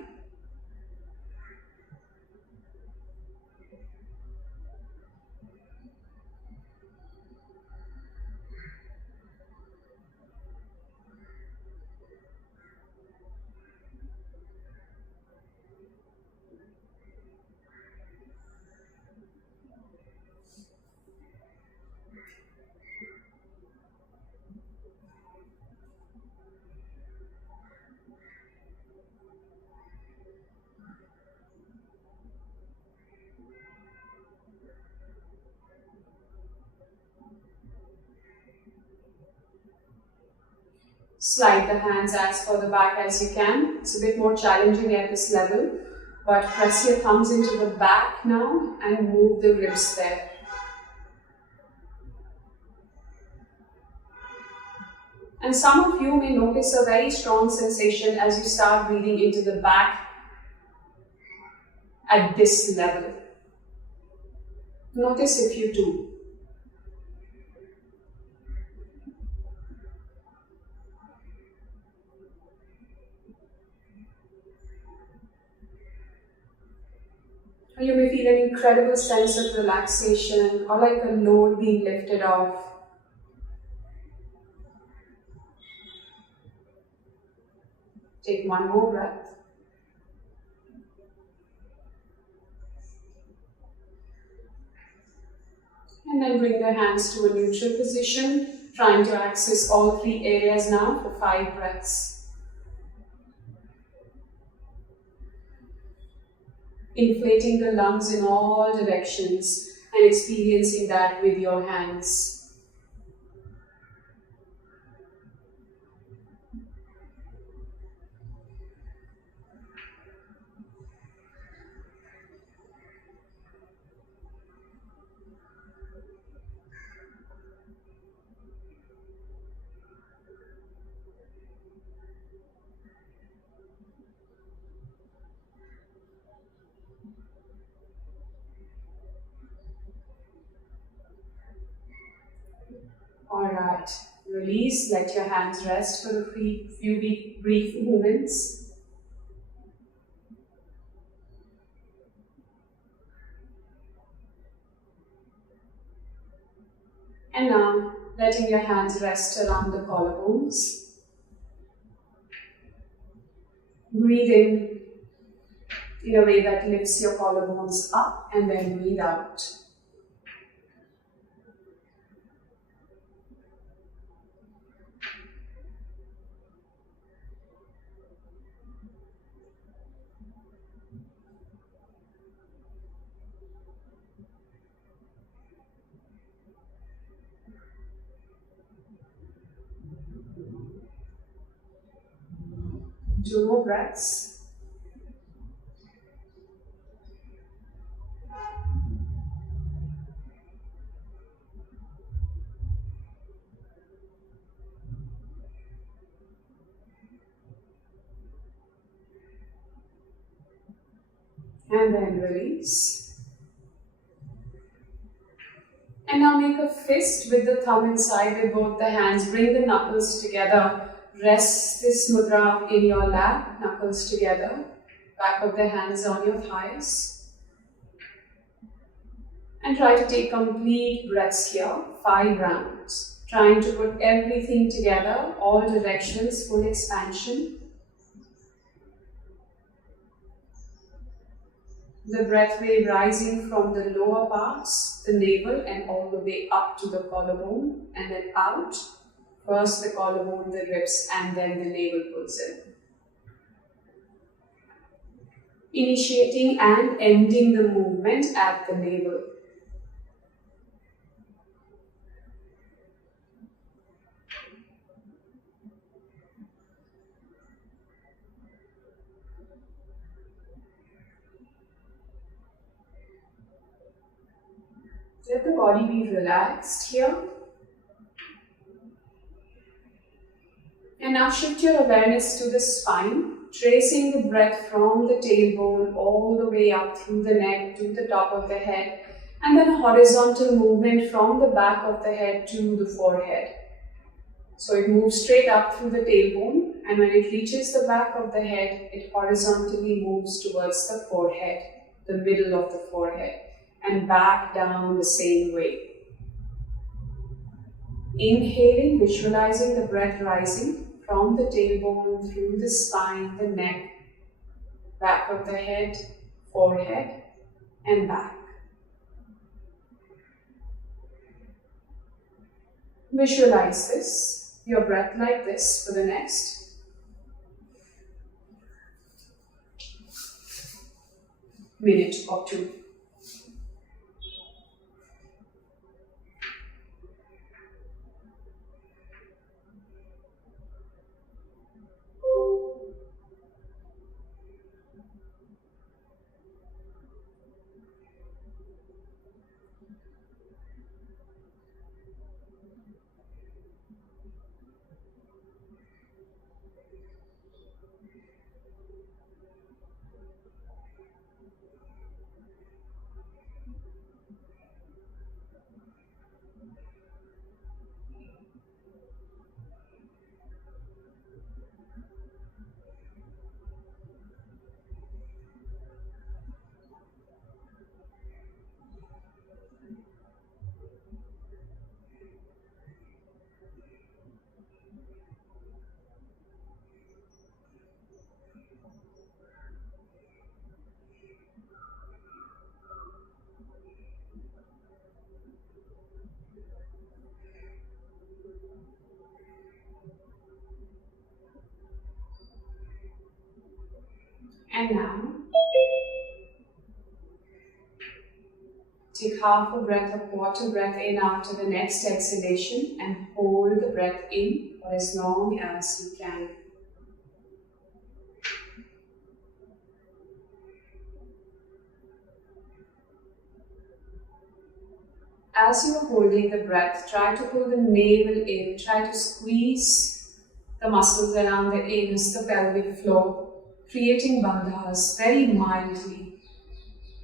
Slide the hands as far the back as you can. It's a bit more challenging at this level, but press your thumbs into the back now and move the ribs there. And some of you may notice a very strong sensation as you start breathing into the back at this level. Notice if you do. Or you may feel an incredible sense of relaxation or like a load being lifted off. Take one more breath. And then bring the hands to a neutral position, trying to access all three areas now for 5 breaths. Inflating the lungs in all directions and experiencing that with your hands. Alright, release, let your hands rest for a few brief moments. And now, letting your hands rest around the collarbones. Breathe in a way that lifts your collarbones up, and then breathe out. Two more breaths. And then release. And now make a fist with the thumb inside with both the hands. Bring the knuckles together. Rest this mudra in your lap, knuckles together. Back of the hands on your thighs. And try to take complete breaths here, 5 rounds. Trying to put everything together, all directions, full expansion. The breath wave rising from the lower parts, the navel, and all the way up to the collarbone, and then out. First the collarbone, the ribs, and then the navel pulls in. Initiating and ending the movement at the navel. Let the body be relaxed here. And now shift your awareness to the spine, tracing the breath from the tailbone all the way up through the neck to the top of the head, and then horizontal movement from the back of the head to the forehead. So it moves straight up through the tailbone, and when it reaches the back of the head, it horizontally moves towards the forehead, the middle of the forehead, and back down the same way. Inhaling, visualizing the breath rising from the tailbone through the spine, the neck, back of the head, forehead, and back. Visualize this, your breath like this for the next minute or 2. And now, take half a breath of water breath in after the next exhalation and hold the breath in for as long as you can. As you are holding the breath, try to pull the navel in, try to squeeze the muscles around the anus, the pelvic floor, creating bandhas very mildly,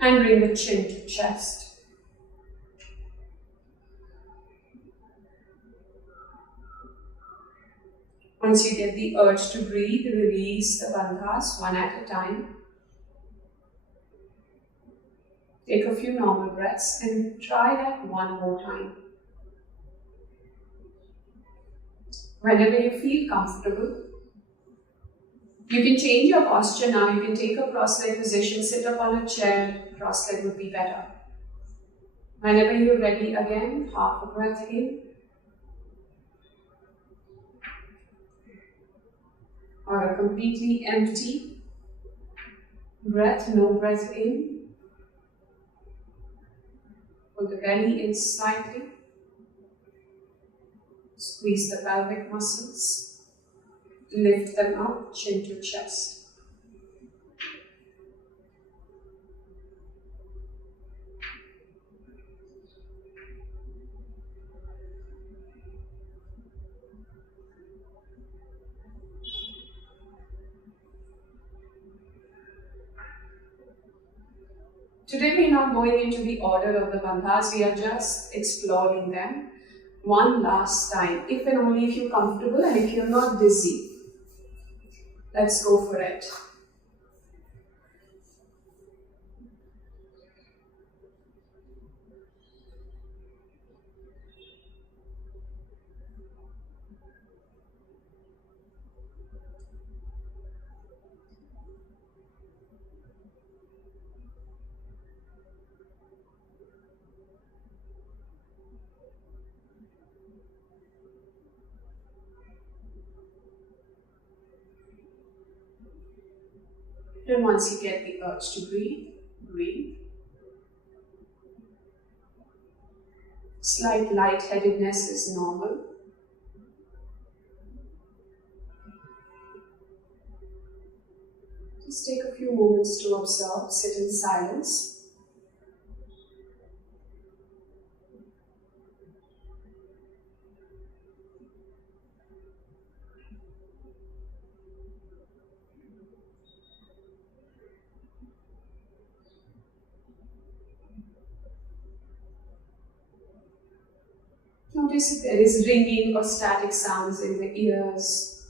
and bring the chin to chest. Once you get the urge to breathe, release the bandhas one at a time. Take a few normal breaths and try that one more time. Whenever you feel comfortable, you can change your posture now. You can take a cross-leg position, sit up on a chair. Cross-leg would be better. Whenever you're ready again, half a breath in. Or a completely empty breath, no breath in. Pull the belly in slightly. Squeeze the pelvic muscles. Lift them up, chin to chest. Today we are not going into the order of the bandhas, we are just exploring them one last time, if and only if you're comfortable and if you're not dizzy. Let's go for it. And once you get the urge to breathe, breathe. Slight lightheadedness is normal. Just take a few moments to observe, sit in silence. Notice if there is ringing or static sounds in the ears.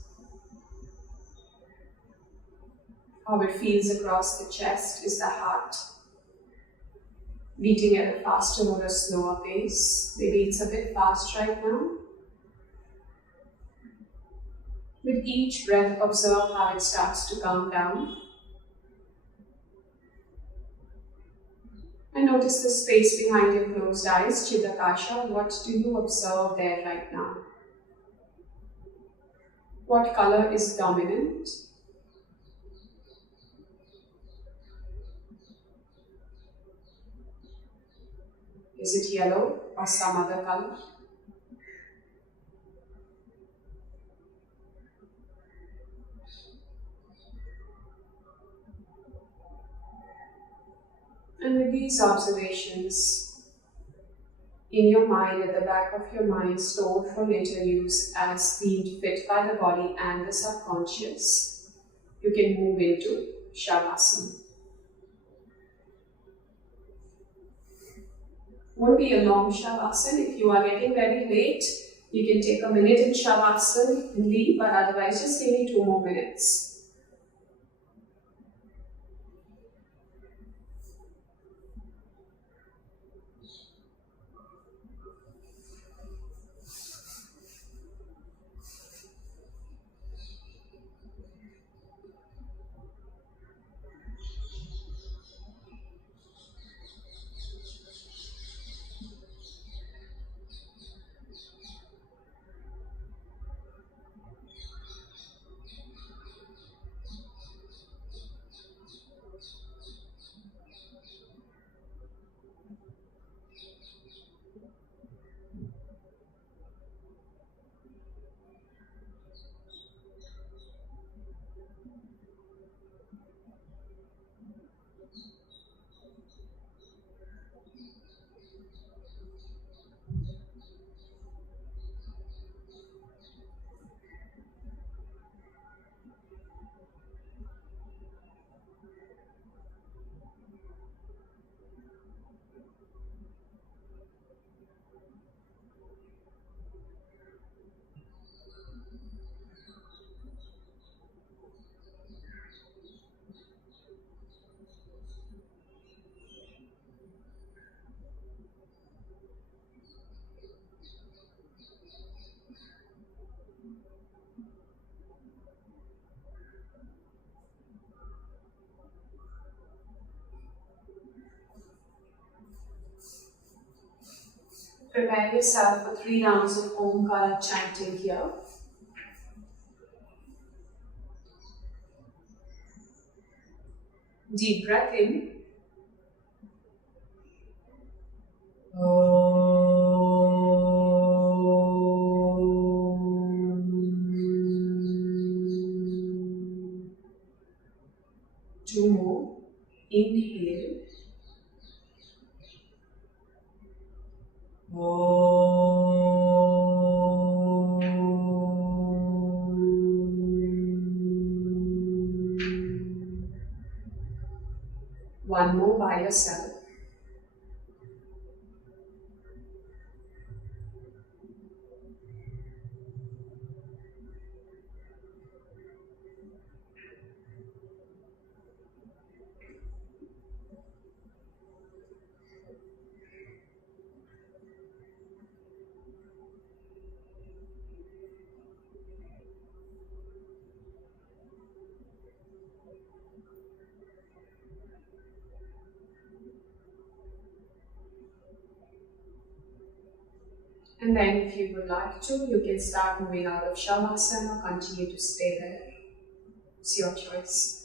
How it feels across the chest. Is the heart beating at a faster or a slower pace? Maybe it's a bit fast right now. With each breath, observe how it starts to calm down. And notice the space behind your closed eyes, Chitakasha. What do you observe there right now? What color is dominant? Is it yellow or some other color? And with these observations in your mind, at the back of your mind, stored for later use as deemed fit by the body and the subconscious, you can move into Shavasana. Won't be a long Shavasana. If you are getting very late, you can take a minute in Shavasana and leave, but otherwise just give me 2 more minutes. Prepare yourself for 3 rounds of Omkara chanting here. Deep breath in. Two more. Inhale. One more by yourself. And then if you would like to, you can start moving out of Shavasana or continue to stay there. It's your choice.